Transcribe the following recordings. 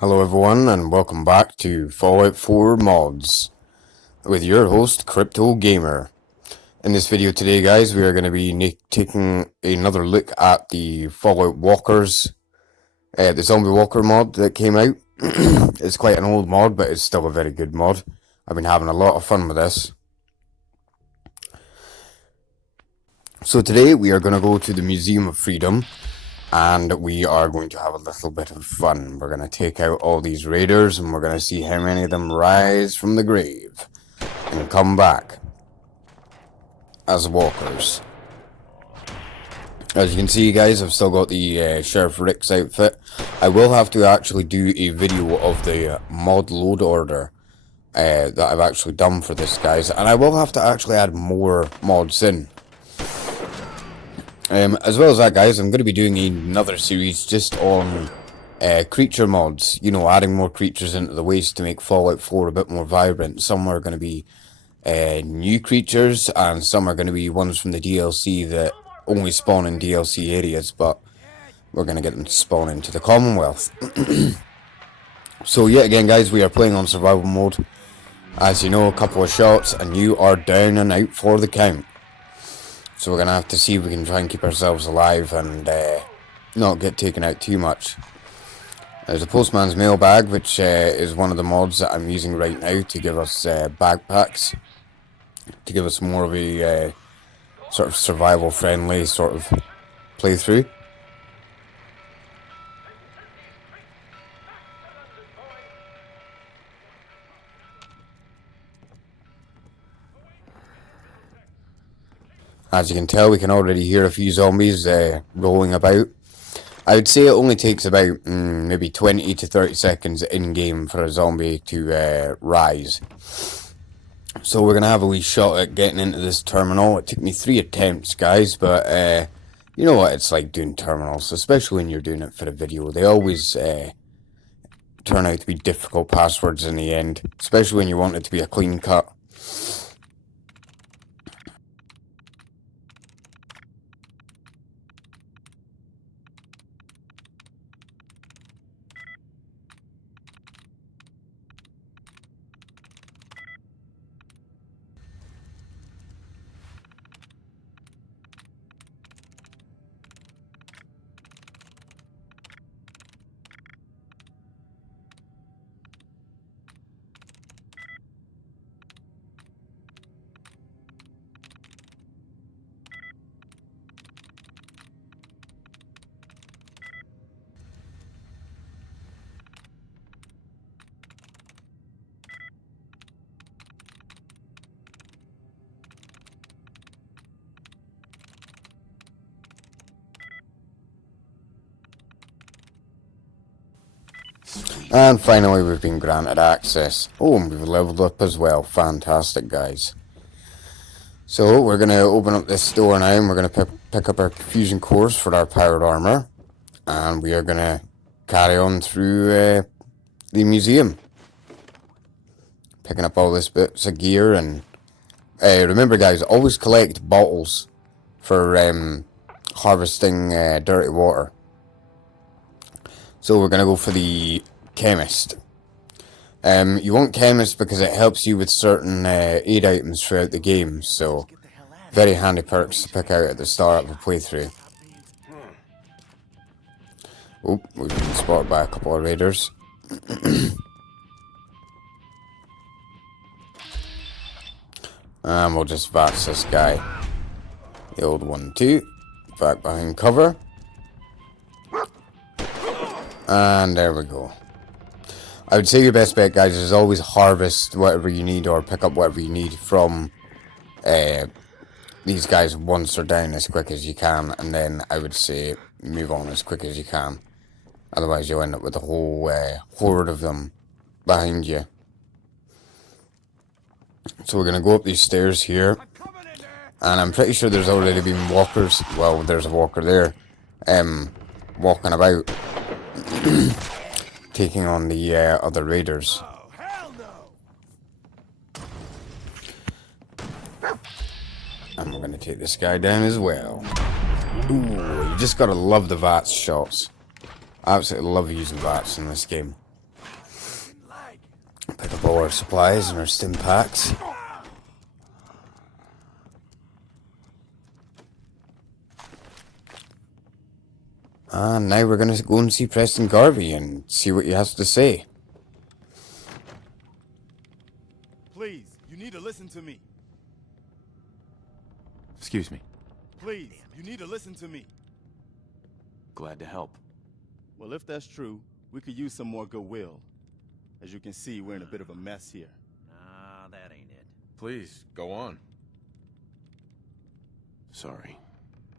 Hello everyone and welcome back to Fallout 4 Mods with your host Crypto Gamer. In this video today guys we are going to be taking another look at the Fallout Walkers, the Zombie Walker mod that came out. It's quite an old mod but it's still a very good mod. I've been having a lot of fun with this. So today we are going to go to the Museum of Freedom. And we are going to have a little bit of fun. We're going to take out all these raiders and we're going to see how many of them rise from the grave and come back as walkers. As you can see guys, I've still got the Sheriff Rick's outfit. I will have to actually do a video of the mod load order that I've actually done for this guys. And I will have to actually add more mods in. As well as that guys, I'm going to be doing another series just on creature mods, you know, adding more creatures into the waste to make Fallout 4 a bit more vibrant. Some are going to be new creatures and some are going to be ones from the DLC that only spawn in DLC areas, but we're going to get them to spawn into the Commonwealth. So yet again guys, we are playing on survival mode. As you know, a couple of shots and you are down and out for the count. So we're going to have to see if we can try and keep ourselves alive and not get taken out too much. There's a Postman's Mailbag, which is one of the mods that I'm using right now to give us backpacks. To give us more of a sort of survival friendly sort of playthrough. As you can tell, we can already hear a few zombies rolling about. I would say it only takes about maybe 20 to 30 seconds in-game for a zombie to rise. So we're going to have a wee shot at getting into this terminal. It took me 3 attempts, guys, but you know what it's like doing terminals, especially when you're doing it for a video. They always turn out to be difficult passwords in the end, especially when you want it to be a clean cut. And finally we've been granted access. Oh, and we've leveled up as well. Fantastic, guys. So we're going to open up this door now and we're going to pick up our fusion cores for our powered armor. And we are going to carry on through the museum. Picking up all this bits of gear and remember guys, always collect bottles for harvesting dirty water. So we're going to go for the Chemist. You want Chemist because it helps you with certain aid items throughout the game, so very handy perks to pick out at the start of a playthrough. Oh, we've been spotted by a couple of raiders. And we'll just VATS this guy. The old 1-2. Back behind cover. And there we go. I would say your best bet, guys, is always harvest whatever you need or pick up whatever you need from these guys once they're down as quick as you can. And then I would say move on as quick as you can. Otherwise you'll end up with a whole horde of them behind you. So we're going to go up these stairs here. And I'm pretty sure there's already been walkers. Well, there's a walker there. Walking about. Taking on the other raiders. And we're going to take this guy down as well. Ooh, you just got to love the VATS shots. I absolutely love using VATS in this game. Pick up all our supplies and our stim packs. And now we're going to go and see Preston Garvey and see what he has to say. Please, you need to listen to me. Excuse me. Please, you need to listen to me. Glad to help. Well, if that's true, we could use some more goodwill. As you can see, we're in a bit of a mess here. Nah, that ain't it. Please, go on. Sorry.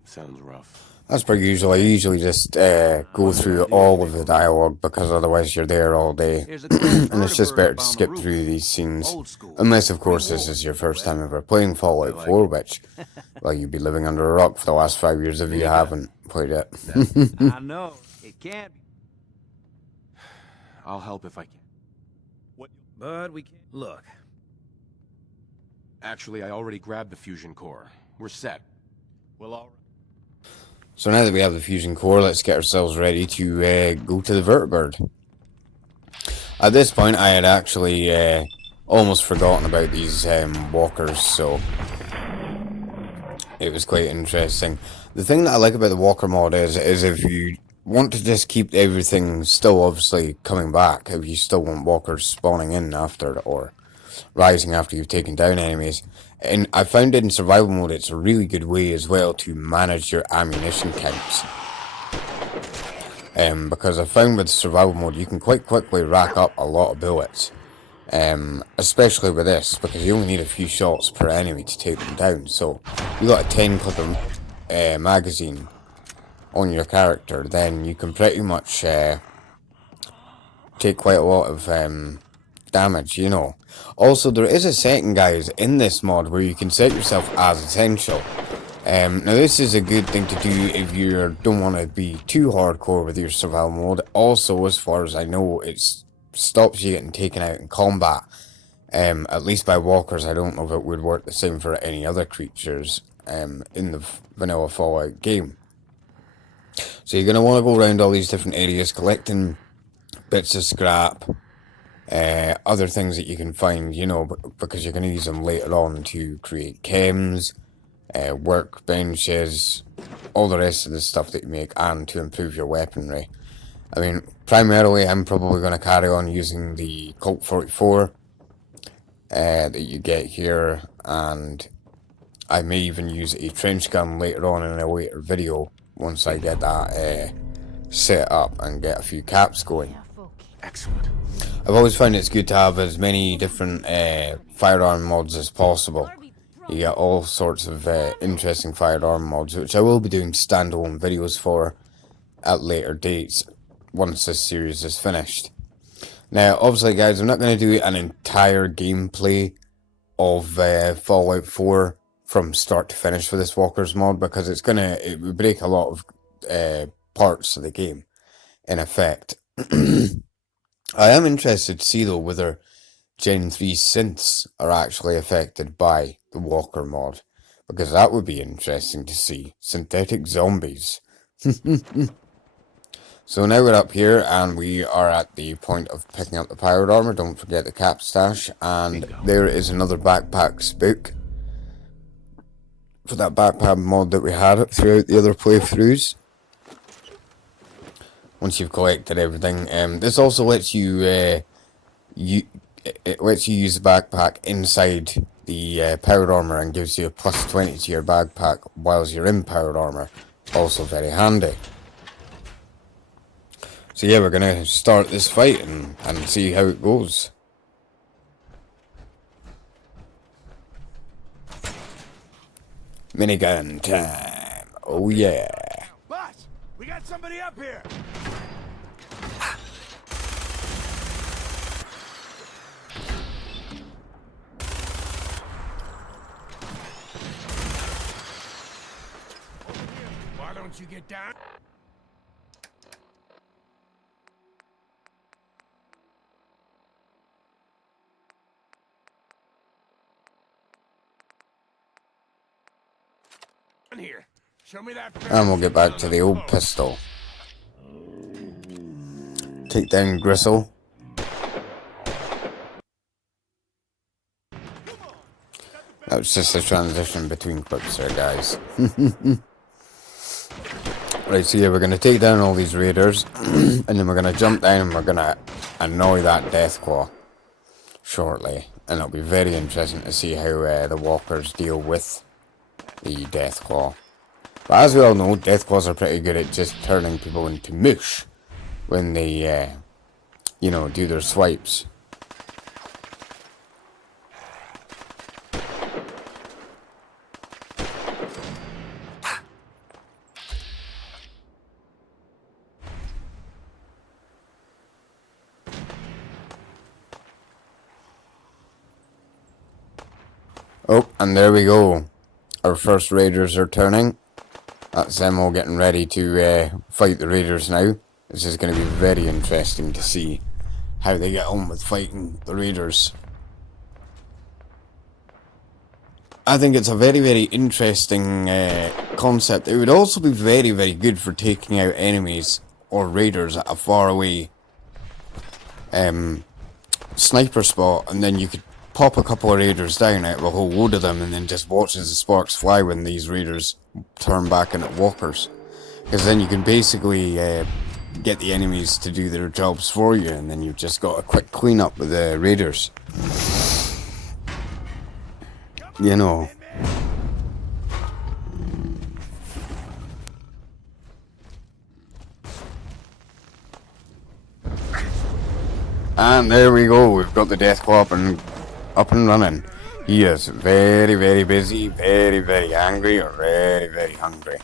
Sounds rough. As per usual, I usually just go through all of the dialogue because otherwise you're there all day. And it's just better to skip through these scenes. Unless, of course, this is your first time ever playing Fallout 4, which, well, you'd be living under a rock for the last 5 years if you haven't played it. I know. It can't be. I'll help if I can. But we can't. Look. Actually, I already grabbed the fusion core. We're set. Well, all right. So now that we have the fusion core, let's get ourselves ready to go to the Vertibird. At this point, I had actually almost forgotten about these walkers, so it was quite interesting. The thing that I like about the walker mod is if you want to just keep everything still obviously coming back, if you still want walkers spawning in after or rising after you've taken down enemies. And I found in survival mode it's a really good way as well to manage your ammunition counts. Because I found with survival mode you can quite quickly rack up a lot of bullets. Especially with this, because you only need a few shots per enemy to take them down. So you got a 10 clip magazine on your character, then you can pretty much take quite a lot of damage, you know. Also, there is a setting, guys, in this mod where you can set yourself as essential. Now this is a good thing to do if you don't want to be too hardcore with your survival mode. Also, as far as I know, it stops you getting taken out in combat. At least by walkers. I don't know if it would work the same for any other creatures in the vanilla Fallout game. So you're going to want to go around all these different areas collecting bits of scrap, other things that you can find, you know, because you're going to use them later on to create chems, workbenches, all the rest of the stuff that you make, and to improve your weaponry. I mean, primarily I'm probably going to carry on using the Colt 44 that you get here, and I may even use a trench gun later on in a later video once I get that set up and get a few caps going. Excellent. I've always found it's good to have as many different firearm mods as possible. You get all sorts of interesting firearm mods, which I will be doing standalone videos for at later dates once this series is finished. Now, obviously, guys, I'm not going to do an entire gameplay of Fallout 4 from start to finish for this Walkers mod, because it would break a lot of parts of the game, in effect. I am interested to see, though, whether Gen 3 synths are actually affected by the Walker mod, because that would be interesting to see. Synthetic zombies. So now we're up here, and we are at the point of picking up the pirate armor. Don't forget the cap stash, and there is another backpack spook for that backpack mod that we had throughout the other playthroughs. Once you've collected everything, this also lets you it lets you use the backpack inside the powered armor and gives you a plus 20 to your backpack whilst you're in powered armor. Also very handy. So yeah, we're gonna start this fight and see how it goes. Minigun time. Oh yeah. Boss, we got somebody up here. Why don't you get down? Here. Show me that. And we'll get back to the old pistol. Take down Gristle. That was just a transition between clips there, guys. Right, so yeah, we're going to take down all these raiders, and then we're going to jump down and we're going to annoy that Deathclaw shortly. And it'll be very interesting to see how the walkers deal with the Deathclaw. But as we all know, Deathclaws are pretty good at just turning people into mush when they, you know, do their swipes. Oh, and there we go. Our first raiders are turning. That's them all getting ready to fight the raiders now. This is going to be very interesting to see how they get on with fighting the raiders. I think it's a very, very interesting concept. It would also be very, very good for taking out enemies or raiders at a far away sniper spot, and then you could pop a couple of raiders down out of a whole load of them and then just watch as the sparks fly when these raiders turn back into walkers. Because then you can basically get the enemies to do their jobs for you, and then you've just got a quick cleanup with the raiders. You know. And there we go, we've got the Deathclaw up and running. He is very, very busy, very, very angry, or very, very hungry.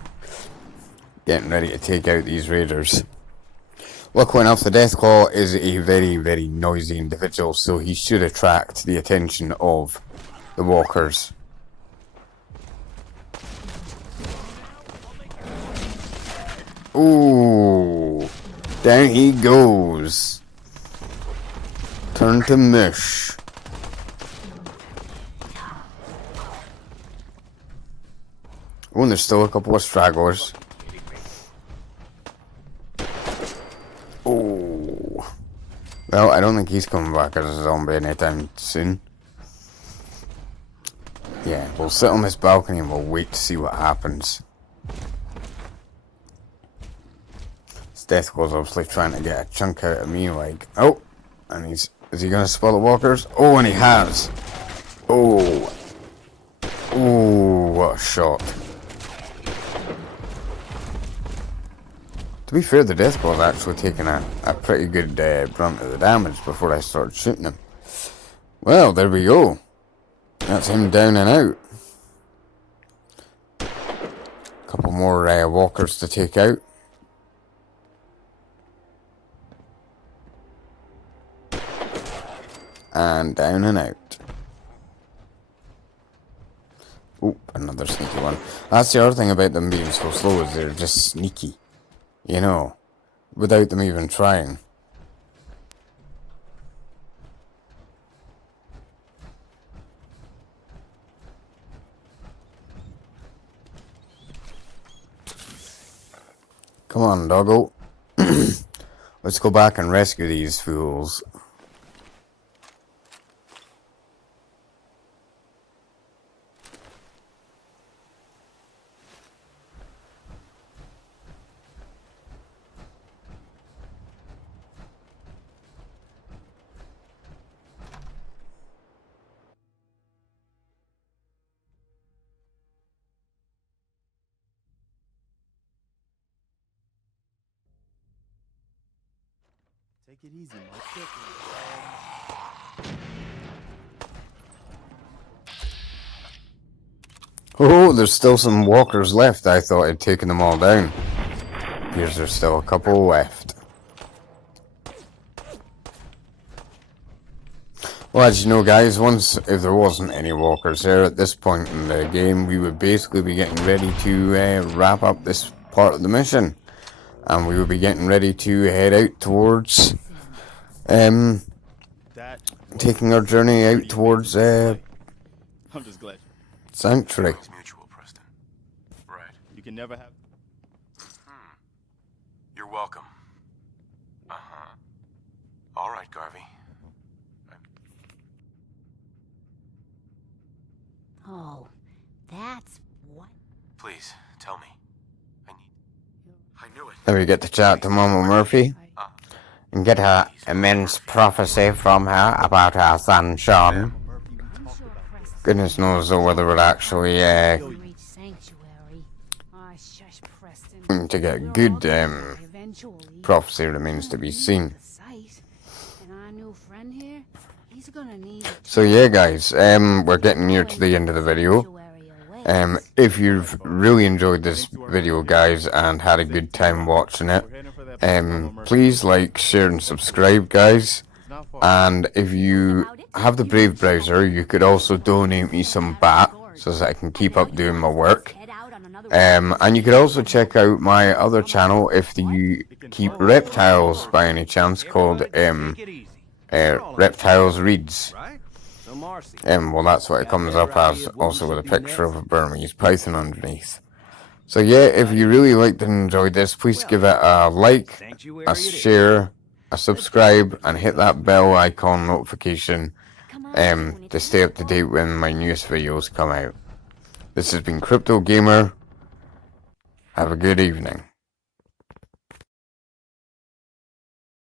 Getting ready to take out these raiders. Luckily enough, the Deathclaw is a very, very noisy individual, so he should attract the attention of the walkers. Ooh, down he goes. Turn to mush. Oh, and there's still a couple of stragglers. Oh. Well, I don't think he's coming back as a zombie anytime soon. Yeah, we'll sit on this balcony and we'll wait to see what happens. This Deathclaw's obviously trying to get a chunk out of me, like... Oh! And is he gonna spot the walkers? Oh, and he has! Oh! Oh, what a shot. To be fair, the Deathclaw's actually taken a pretty good brunt of the damage before I started shooting him. Well, there we go. That's him down and out. Couple more walkers to take out. And down and out. Oop, another sneaky one. That's the other thing about them being so slow, is they're just sneaky. You know, without them even trying. Come on, doggo. Let's go back and rescue these fools. Take it easy, Mike. Oh, there's still some walkers left. I thought I'd taken them all down. Appears there's still a couple left. Well, as you know, guys, if there wasn't any walkers there at this point in the game, we would basically be getting ready to wrap up this part of the mission. And we would be getting ready to head out towards taking our journey out towards I'm just glad. Sanctuary. It's mutual, Preston. Right. You can never have. You're welcome. Uh-huh. All right, Garvey. Oh, Please, tell me. I knew it. Then we get to chat to Mama Murphy and get her immense prophecy from her about her son Sean. Goodness knows though whether we're actually going to get good prophecy remains to be seen. So yeah guys, we're getting near to the end of the video. If you've really enjoyed this video guys and had a good time watching it, please like, share and subscribe guys. And if you have the Brave browser, you could also donate me some BAT so that I can keep up doing my work. And you could also check out my other channel if you keep reptiles by any chance, called Reptiles Reads. Well, that's what it comes up as, also with a picture of a Burmese python underneath. So yeah, if you really liked and enjoyed this, please give it a like, a share, a subscribe, and hit that bell icon notification to stay up to date when my newest videos come out. This has been Crypto Gamer. Have a good evening.